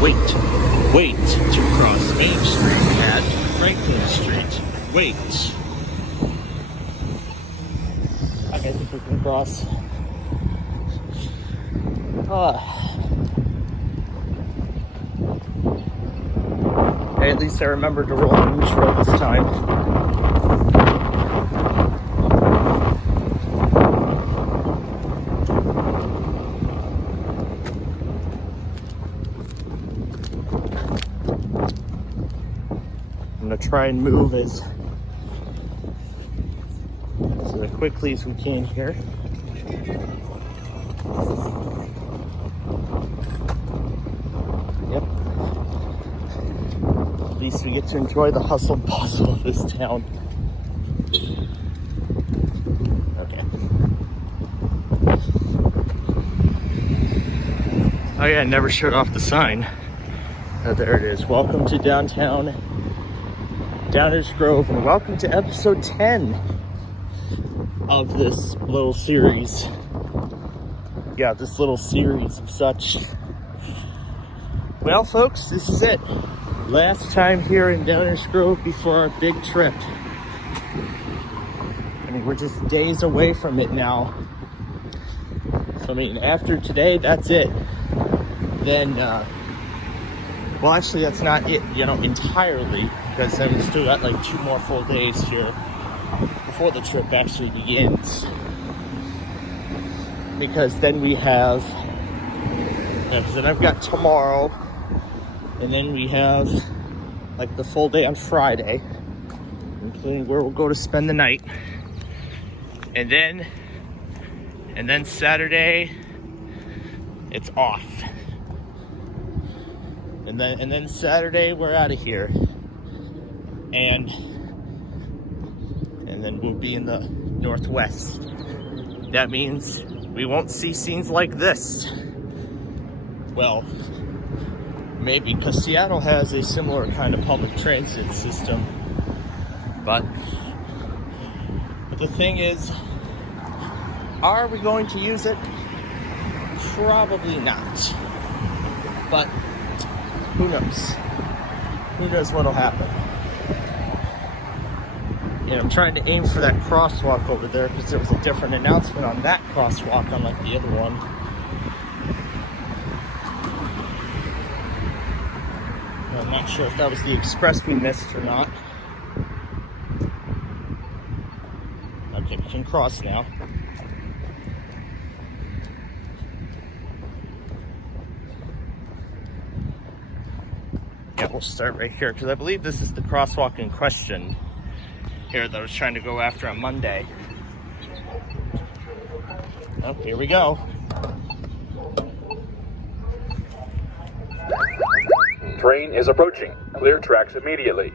Wait to cross Main Street at Franklin Street. Wait. Okay, I think we can cross. Hey, at least I remembered to roll neutral this time. I'm gonna try and move as quickly as we can here. Yep. At least we get to enjoy the hustle and bustle of this town. Okay. Oh yeah, I never showed off the sign. Oh, there it is. Welcome to downtown Downers Grove, and welcome to episode 10 of this little series. Yeah, this little series of such. Well, folks, this is it. Last time here in Downers Grove before our big trip. I mean, we're just days away from it now. So, I mean, after today, that's it. Then, well, actually, that's not it, entirely, because then we still got like 2 more full days here before the trip actually begins. Because then we have, because then I've got tomorrow, and then we have like the full day on Friday, including where we'll go to spend the night, and then Saturday it's off, and then Saturday we're out of here, and then we'll be in the Northwest. That means we won't see scenes like this. Well, maybe, because Seattle has a similar kind of public transit system. But the thing is, are we going to use it? Probably not. But who knows? Who knows what'll happen? And I'm trying to aim for that crosswalk over there because there was a different announcement on that crosswalk unlike the other one. I'm not sure if that was the express we missed or not. Okay, we can cross now. Yeah, we'll start right here because I believe this is the crosswalk in question here that I was trying to go after on Monday. Oh, here we go. Train is approaching. Clear tracks immediately.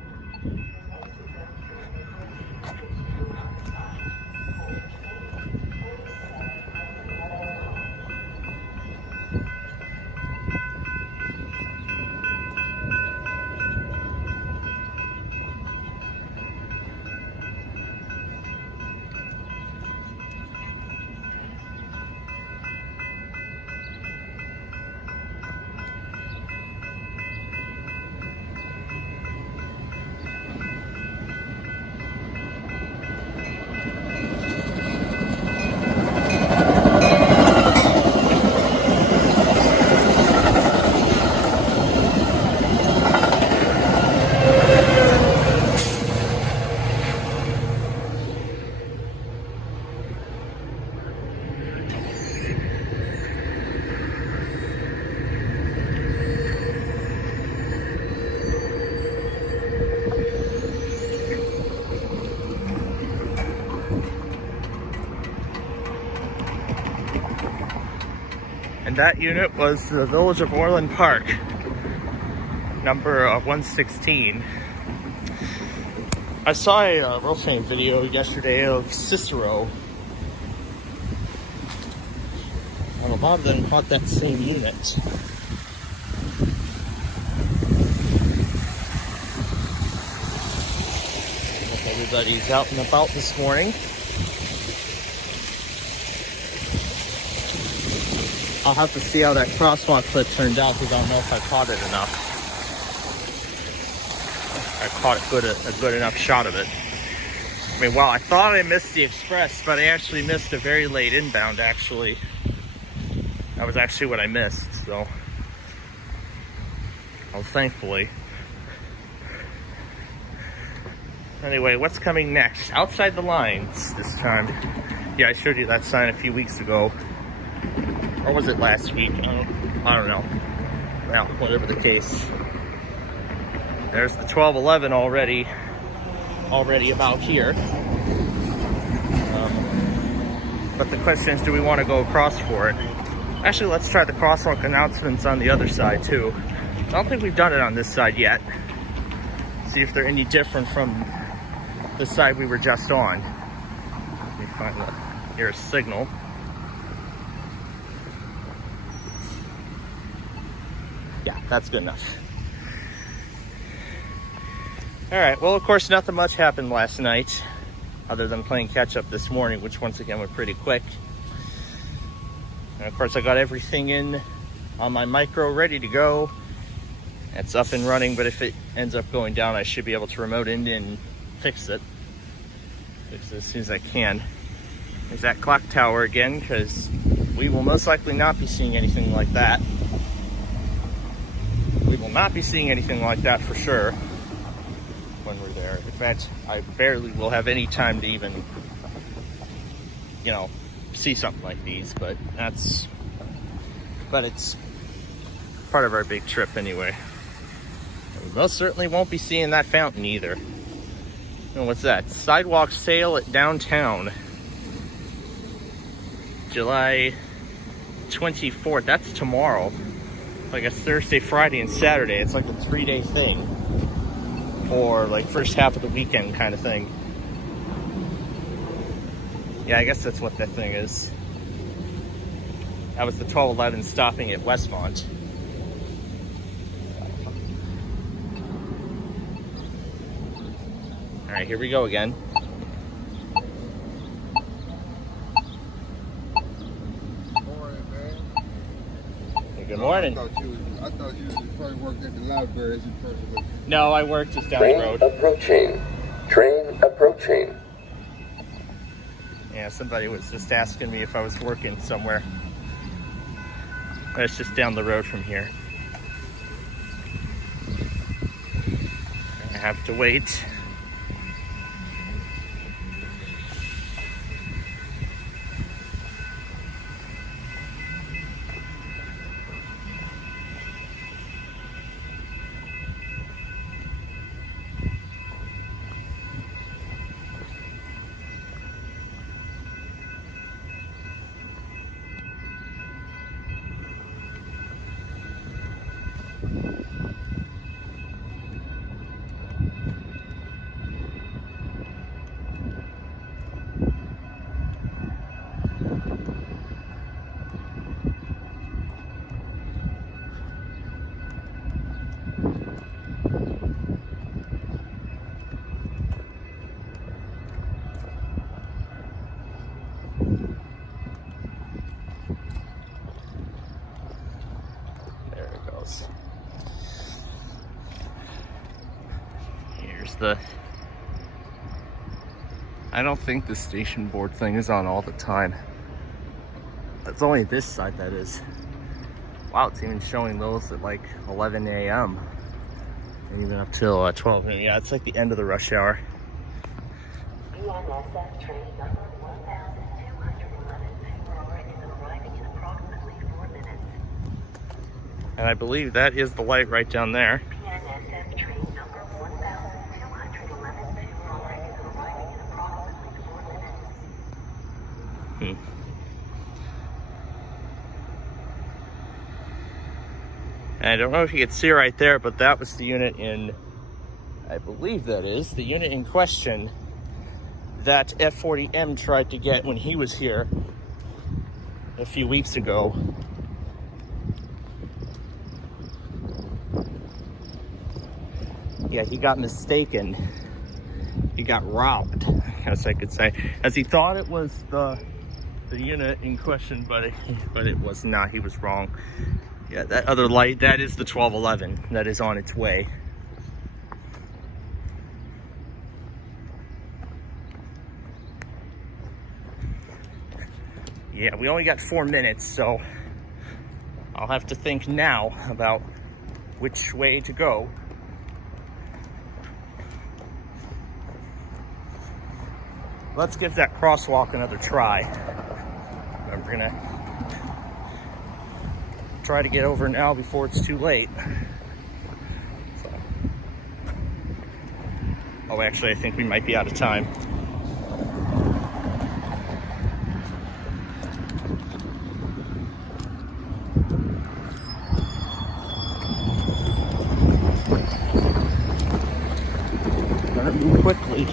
And that unit was the Village of Orland Park, number 116. I saw a Railfanning video yesterday of Cicero, and a lot of them caught that same unit. Everybody's out and about this morning. I'll have to see how that crosswalk clip turned out because I don't know if I caught it enough. I caught a good enough shot of it. I mean, well, I thought I missed the express, but I actually missed a very late inbound, actually. That was actually what I missed, so. Well, thankfully. Anyway, what's coming next? Outside the lines this time. Yeah, I showed you that sign a few weeks ago. Or was it last week? I don't know. Well, whatever the case. There's the 1211 already about here. But the question is, do we want to go across for it? Actually, let's try the crosswalk announcements on the other side too. I don't think we've done it on this side yet. See if they're any different from the side we were just on. Let me find the nearest signal. Yeah, that's good enough. All right, well, of course, nothing much happened last night other than playing catch up this morning, which once again went pretty quick. And of course, I got everything in on my micro ready to go. It's up and running, but if it ends up going down, I should be able to remote in and fix it as soon as I can. There's that clock tower again, because we will most likely not be seeing anything like that. We will not be seeing anything like that for sure when we're there. In fact, I barely will have any time to even, you know, see something like these, but it's part of our big trip anyway. We most certainly won't be seeing that fountain either. And what's that? Sidewalk sale at downtown. July 24th. That's tomorrow. Like a Thursday, Friday, and Saturday. It's like a 3-day thing. Or like first half of the weekend kind of thing. Yeah, I guess that's what that thing is. That was the 1211 stopping at Westmont. All right, here we go again. Morning, man. Hey, good morning. I thought you probably worked at the library as you personally. No, I work just down the road. Approaching. Train approaching. Yeah, somebody was just asking me if I was working somewhere. That's just down the road from here. I have to wait. Here's the... I don't think the station board thing is on all the time. It's only this side that is. Wow, it's even showing those at like 11 a.m. and even up till 12. Yeah, it's like the end of the rush hour. UNSF train number 1211 is arriving in approximately 4 minutes. And I believe that is the light right down there. PNSF train number 1211 is arriving in approximately 4 minutes. And I don't know if you could see right there, but that was the unit in, I believe that is, the unit in question that F40M tried to get when he was here a few weeks ago. Yeah, he got mistaken. He got robbed, I guess I could say. As he thought it was the the unit in question, but it was not. He was wrong. Yeah, that other light, that is the 1211 that is on its way. Yeah, we only got 4 minutes, so I'll have to think now about which way to go. Let's give that crosswalk another try. And we're gonna try to get over now before it's too late. So. Oh, actually, I think we might be out of time. Better move quickly.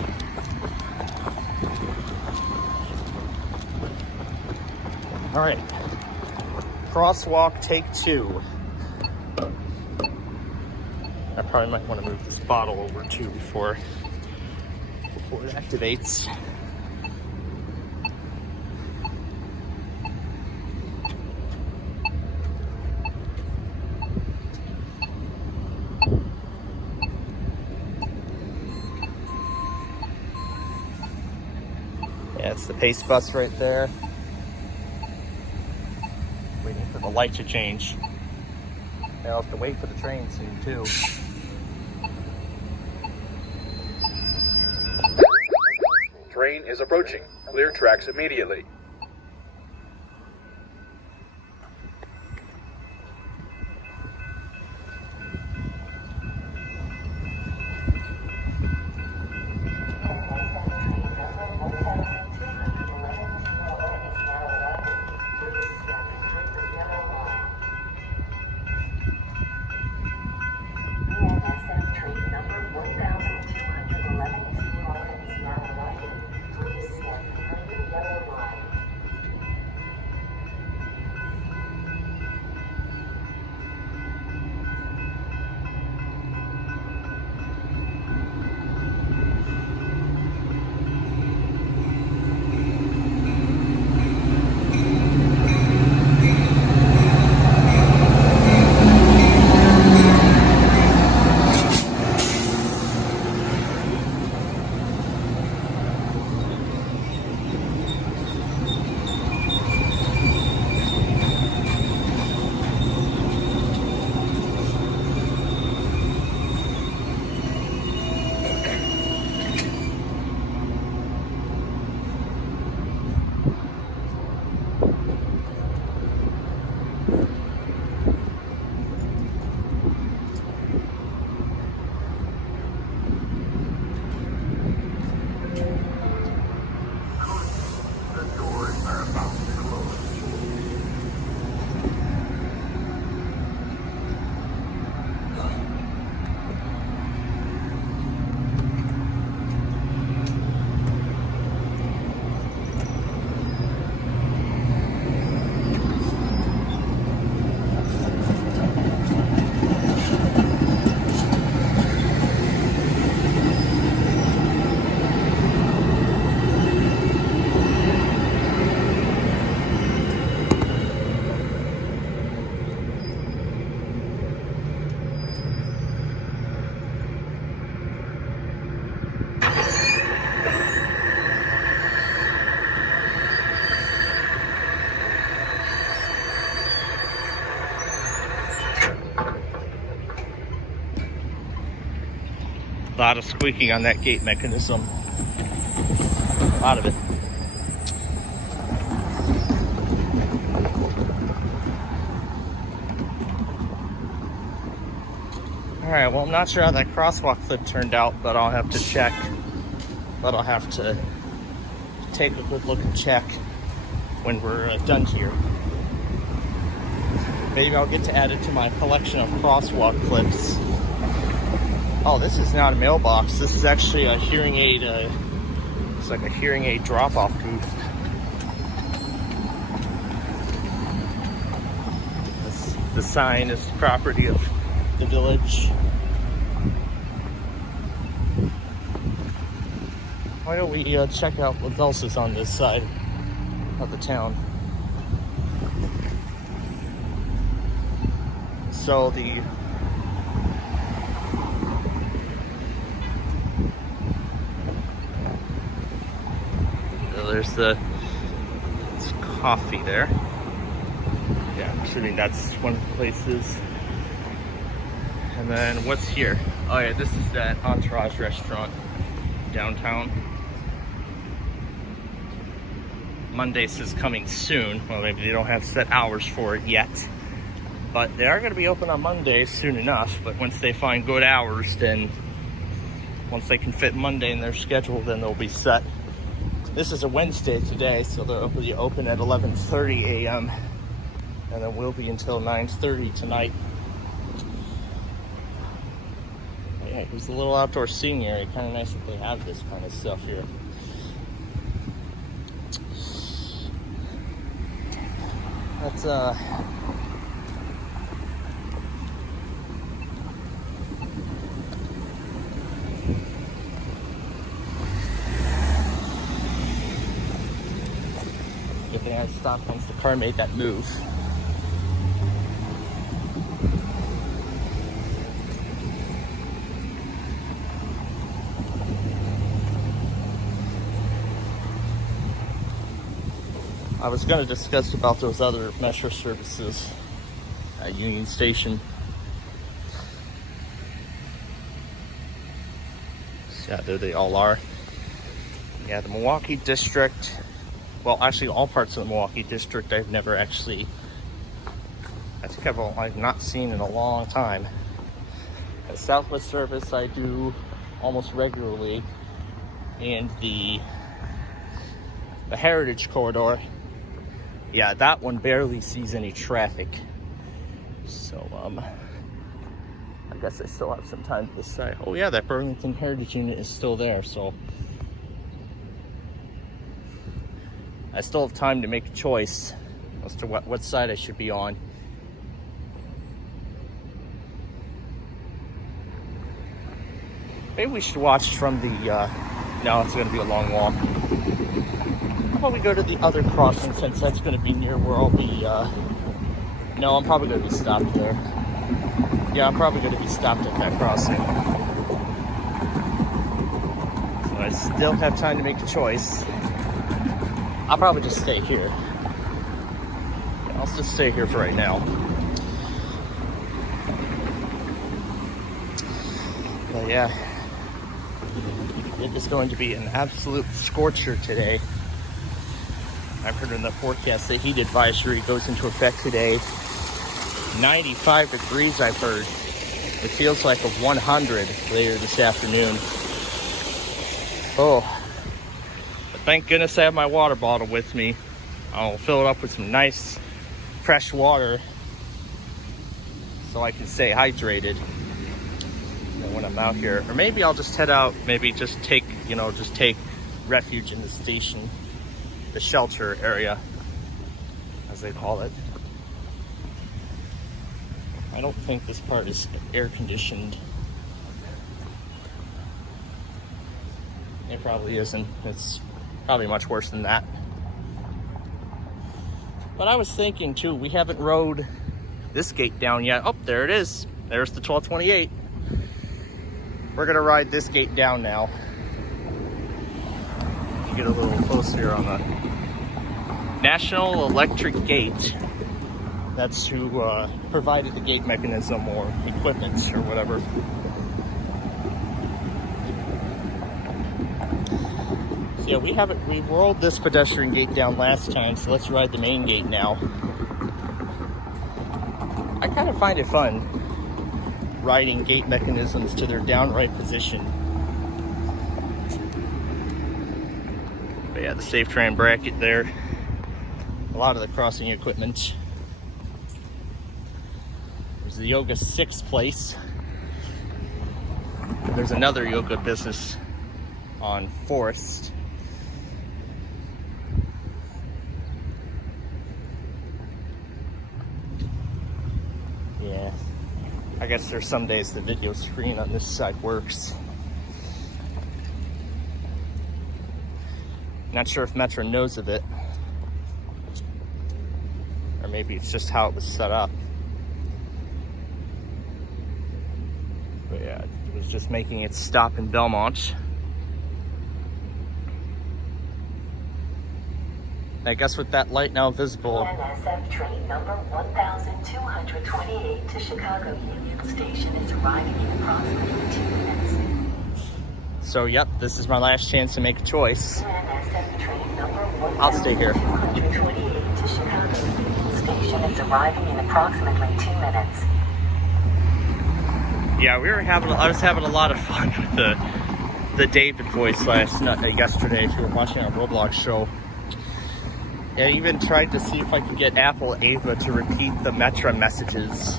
All right, crosswalk, take 2. I probably might want to move this bottle over too before it activates. Yeah, it's the Pace bus right there. Waiting for the light to change. I'll have to wait for the train soon too. Train is approaching. Clear tracks immediately. A lot of squeaking on that gate mechanism. A lot of it. Alright, well, I'm not sure how that crosswalk clip turned out, but I'll have to check. But I'll have to take a good look and check when we're done here. Maybe I'll get to add it to my collection of crosswalk clips. Oh, this is not a mailbox. This is actually a hearing aid. It's like a hearing aid drop-off booth. The sign is the property of the village. Why don't we check out what else is on this side? of the town. So there's the coffee there. Yeah, I'm assuming that's one of the places. And then what's here? Oh yeah, this is that Entourage restaurant downtown. Mondays is coming soon. Well, maybe they don't have set hours for it yet, but they are going to be open on Mondays soon enough. But once they find good hours, then once they can fit Monday in their schedule, then they'll be set. This is a Wednesday today, so they'll be open at 11:30 a.m. and then will be until 9:30 tonight. Yeah, here's a little outdoor seating area. Kind of nice that they have this kind of stuff here. That's good thing I stopped once the car made that move. I was going to discuss about those other metro services at Union Station. So yeah, there they all are. Yeah, the Milwaukee district. Well, actually, all parts of the Milwaukee district I've never actually. I think I've not seen in a long time. The Southwest service I do almost regularly, and the Heritage Corridor. Yeah, that one barely sees any traffic. So, I guess I still have some time to decide. Oh yeah, that Burlington Heritage Unit is still there, so I still have time to make a choice as to what side I should be on. Maybe we should watch from the, no, it's gonna be a long walk. How about we go to the other crossing, since that's going to be near where I'll be, no, I'm probably going to be stopped there. Yeah, I'm probably going to be stopped at that crossing. So I still have time to make a choice. I'll probably just stay here. Yeah, I'll just stay here for right now. But yeah, it is going to be an absolute scorcher today. I've heard in the forecast the heat advisory goes into effect today. 95 degrees, I've heard. It feels like a 100 later this afternoon. Oh, but thank goodness I have my water bottle with me. I'll fill it up with some nice fresh water so I can stay hydrated when I'm out here. Or maybe I'll just head out, maybe just take refuge in the station. The shelter area, as they call it. I don't think this part is air conditioned. It probably isn't. It's probably much worse than that. But I was thinking too, we haven't rode this gate down yet. Oh, there it is. There's the 1228. We're gonna ride this gate down now. Get a little closer here on the National Electric Gate. That's who provided the gate mechanism or equipment or whatever. So yeah, we rolled this pedestrian gate down last time, so let's ride the main gate now. I kind of find it fun riding gate mechanisms to their downright position. But yeah, the safe tran bracket there. A lot of the crossing equipment. There's the Yoga 6 place. There's another yoga business on Forest. Yeah, I guess there's some days the video screen on this side works. Not sure if Metro knows of it. maybe it's just how it was set up. But yeah, it was just making it stop in Belmont. I guess with that light now visible. NSF train number 1228 to Chicago Union Station is arriving in approximately 2 minutes. So yep, this is my last chance to make a choice. NSF train number I'll stay here. 1228 to Chicago Union Station is arriving in approximately 2 minutes. Yeah, I was having a lot of fun with the David voice yesterday. If you were watching our Roblox show. I even tried to see if I could get Apple Ava to repeat the Metro messages.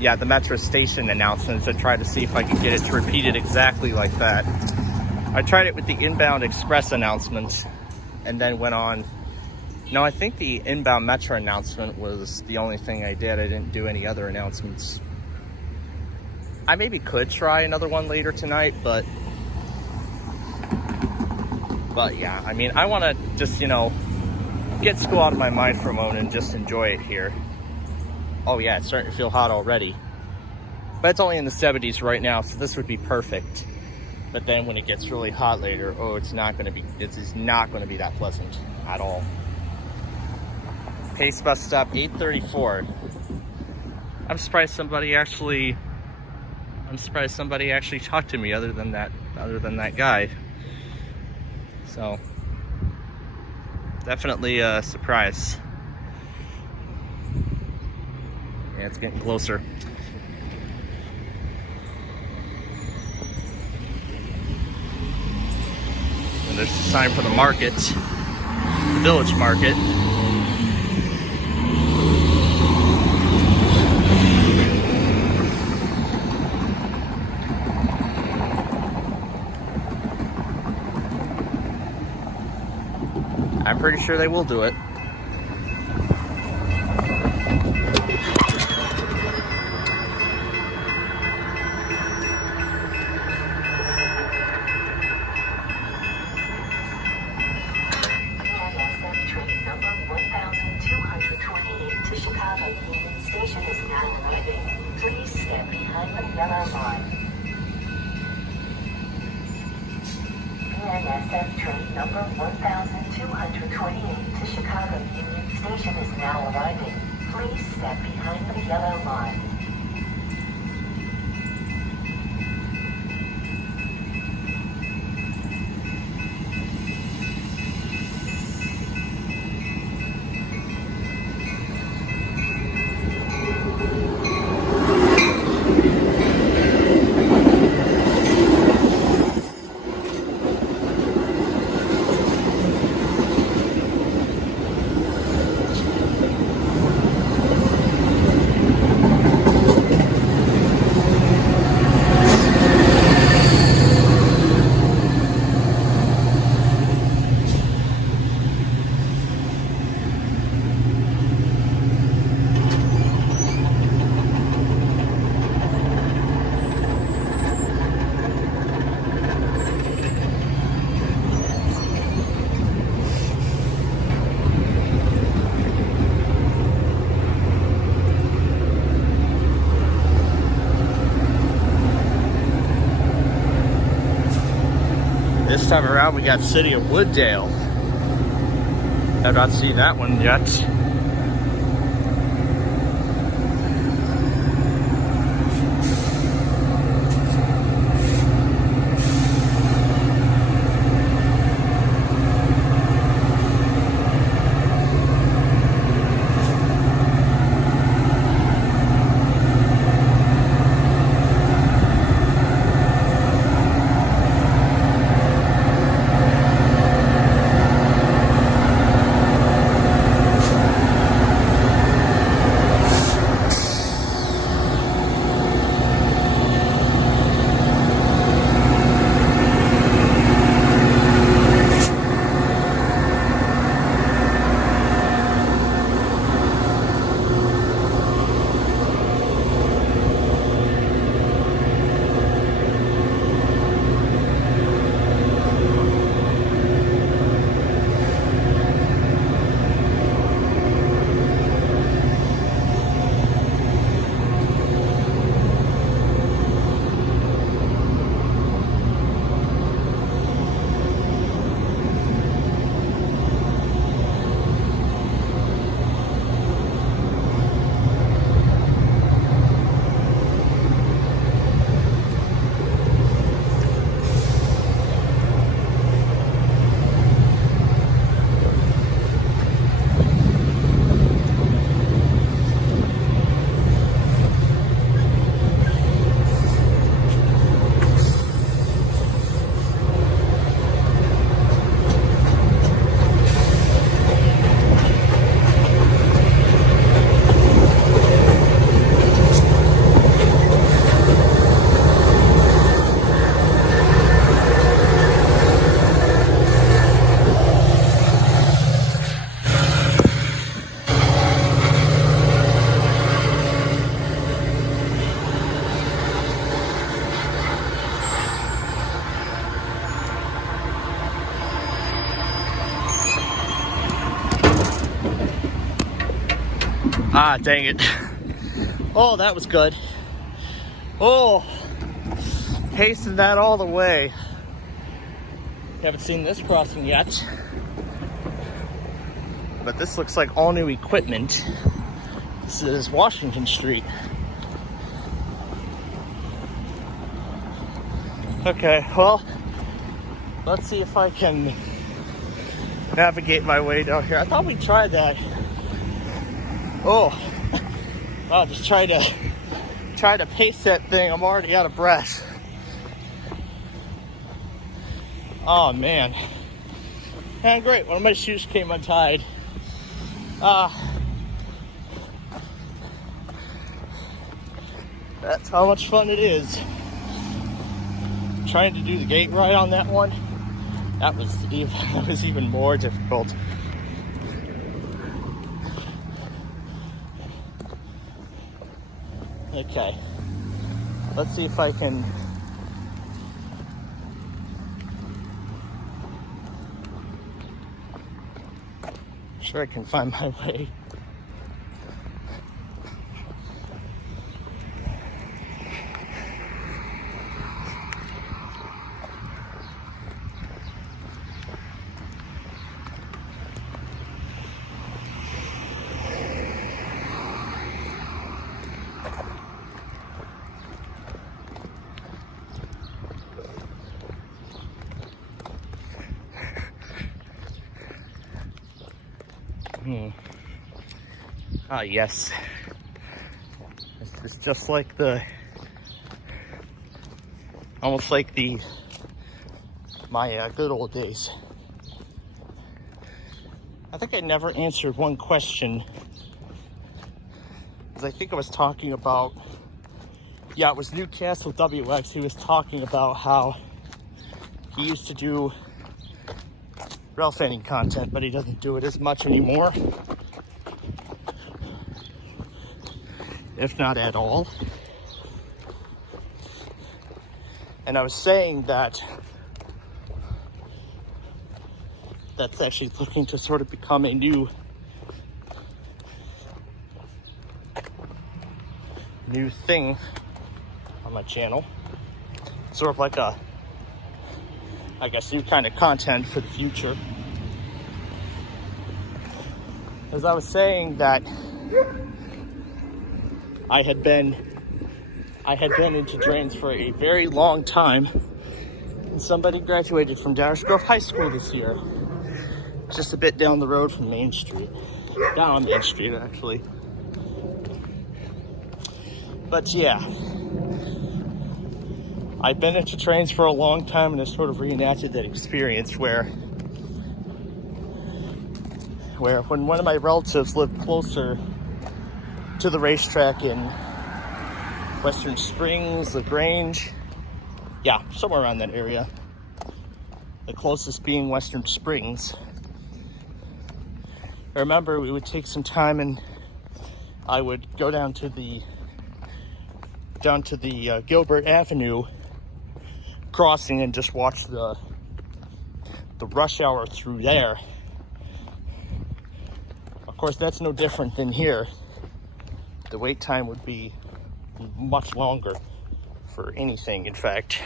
Yeah, the Metro station announcements. I tried to see if I could get it to repeat it exactly like that. I tried it with the inbound express announcements and then went on. No, I think the inbound Metro announcement was the only thing I did. I didn't do any other announcements. I maybe could try another one later tonight, but yeah, I mean, I want to just, get school out of my mind for a moment and just enjoy it here. Oh yeah, it's starting to feel hot already. But it's only in the 70s right now, so this would be perfect. But then when it gets really hot later, it is not going to be that pleasant at all. Pace bus stop 834. I'm surprised somebody actually talked to me other than that guy. So, definitely a surprise. Yeah, it's getting closer. And there's the sign for the market, the village market. I'm pretty sure they will do it. NSF train number 1228 to Chicago Union Station is now arriving. Please step behind the yellow line. NSF train number 1228 to Chicago Union Station is now arriving. Please step behind the yellow line. This time around, we got City of Wooddale. Have not seen that one yet. Ah, dang it. Oh, that was good. Oh, hastened that all the way. Haven't seen this crossing yet. But this looks like all new equipment. This is Washington Street. Okay, well, let's see if I can navigate my way down here. I thought we tried that. Oh, I'll just try to pace that thing. I'm already out of breath. Oh man. And great, one of my shoes came untied. That's how much fun it is. Trying to do the gate ride on that one, that was even more difficult. Okay, let's see if I can sure I can find my way. Ah, yes. It's just like almost like my good old days. I think I never answered one question. Because I think I was talking about, yeah, it was Newcastle WX. He was talking about how he used to do Railfanning content, but he doesn't do it as much anymore. If not at all. And I was saying that that's actually looking to sort of become a new thing on my channel. Sort of like a, I guess, new kind of content for the future. As I was saying that I had been into trains for a very long time, and somebody graduated from Downers Grove High School this year, just a bit down the road from Main Street, down on Main Street actually. But yeah, I've been into trains for a long time, and I sort of reenacted that experience where when one of my relatives lived closer to the racetrack in Western Springs, LaGrange, yeah, somewhere around that area. The closest being Western Springs. I remember we would take some time and I would go down to the Gilbert Avenue crossing and just watch the rush hour through there. Of course, that's no different than here. The wait time would be much longer for anything, in fact.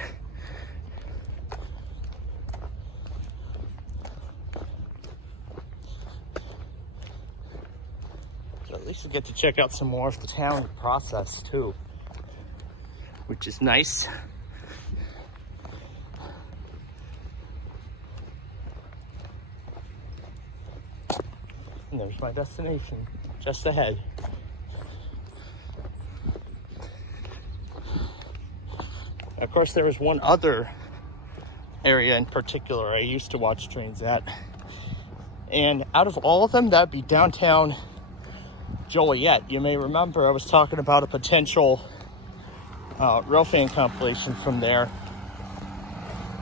So at least we get to check out some more of the town process too, which is nice. And there's my destination, just ahead. Of course, there was one other area in particular I used to watch trains at. And out of all of them, that'd be downtown Joliet. You may remember I was talking about a potential Railfanning compilation from there,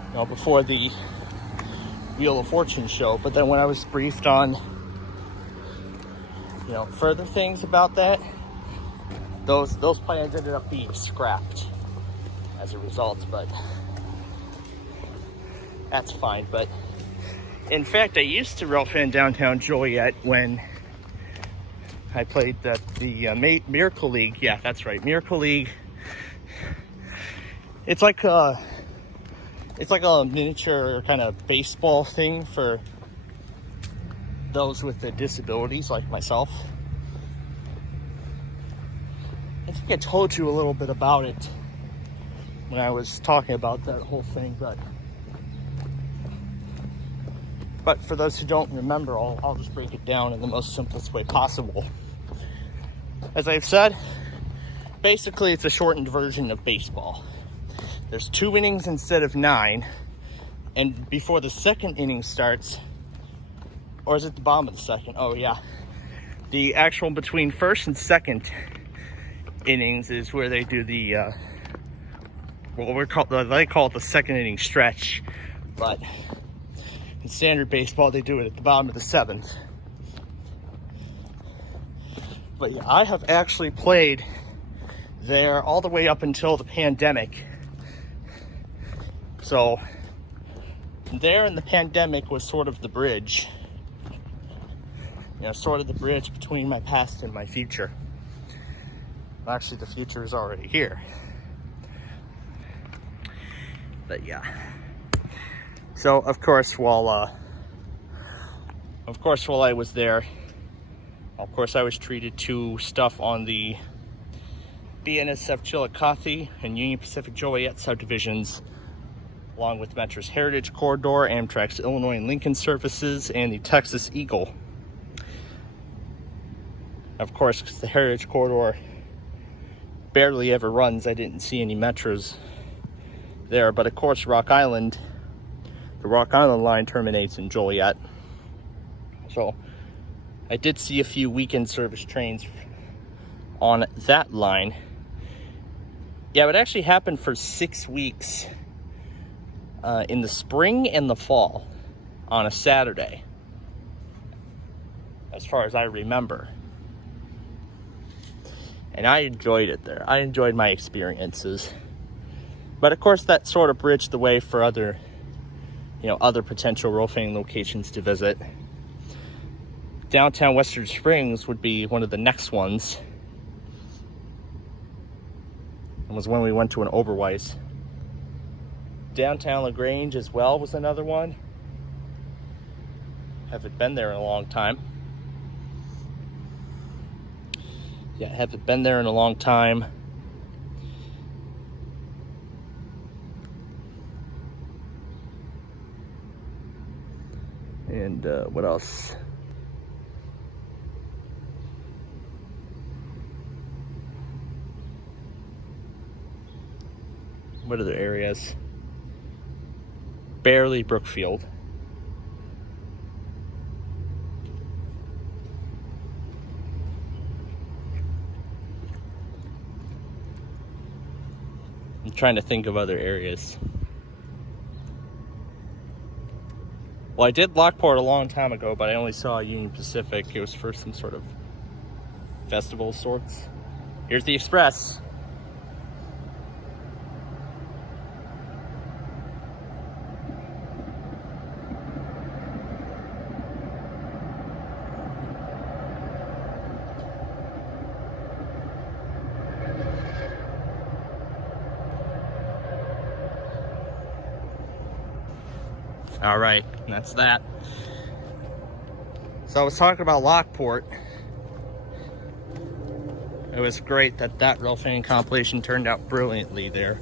you know, before the Wheel of Fortune show. But then when I was briefed on, you know, further things about that, those plans ended up being scrapped as a result, but that's fine. But in fact, I used to Railfan downtown Joliet when I played the Miracle League. Yeah, that's right, Miracle League. It's like a miniature kind of baseball thing for those with the disabilities like myself. I think I told you a little bit about it when I was talking about that whole thing, but for those who don't remember, I'll just break it down in the most simplest way possible. As I've said, basically it's a shortened version of baseball. There's 2 innings instead of 9, and before the second inning starts, or is it the bottom of the second? Oh yeah, the actual between first and second innings is where they do the they call it the second inning stretch, but in standard baseball they do it at the bottom of the 7th. But yeah, I have actually played there all the way up until the pandemic. So there in the pandemic was sort of the bridge, sort of the bridge between my past and my future. Actually, the future is already here. But yeah. So of course, while I was there, of course I was treated to stuff on the BNSF Chillicothe and Union Pacific Joliet subdivisions, along with Metro's Heritage Corridor, Amtrak's Illinois and Lincoln services, and the Texas Eagle. Of course, because the Heritage Corridor barely ever runs, I didn't see any Metros there. But of course, Rock Island, the Rock Island line terminates in Joliet. So I did see a few weekend service trains on that line. Yeah, it actually happened for 6 weeks. In the spring and the fall on a Saturday, as far as I remember. And I enjoyed it there. I enjoyed my experiences. But of course that sort of bridged the way for other potential Railfanning locations to visit. Downtown Western Springs would be one of the next ones. It was when we went to an Oberweis. Downtown LaGrange as well was another one. Haven't been there in a long time. Yeah, haven't been there in a long time. And what else? What other areas? Barely Brookfield. I'm trying to think of other areas. Well, I did Lockport a long time ago, but I only saw Union Pacific. It was for some sort of festival of sorts. Here's the Express. All right, that's that. So I was talking about Lockport. It was great that Railfanning compilation turned out brilliantly there.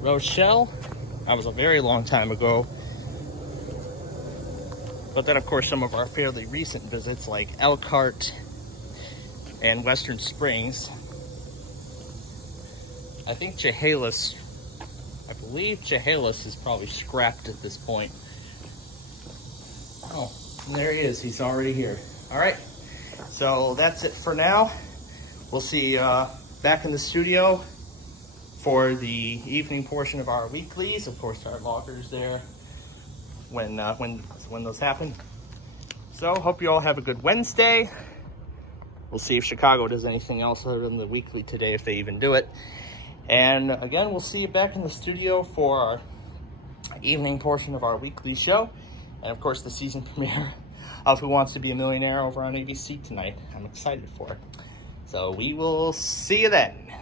Rochelle, that was a very long time ago. But then of course some of our fairly recent visits like Elkhart and Western Springs. I think Chehalis, I believe Chehalis is probably scrapped at this point. Oh, there he is. He's already here. All right. So that's it for now. We'll see you back in the studio for the evening portion of our weeklies. Of course, our loggers there when those happen. So hope you all have a good Wednesday. We'll see if Chicago does anything else other than the weekly today, if they even do it. And again, we'll see you back in the studio for our evening portion of our weekly show. And of course, the season premiere of Who Wants to Be a Millionaire over on ABC tonight. I'm excited for it. So we will see you then.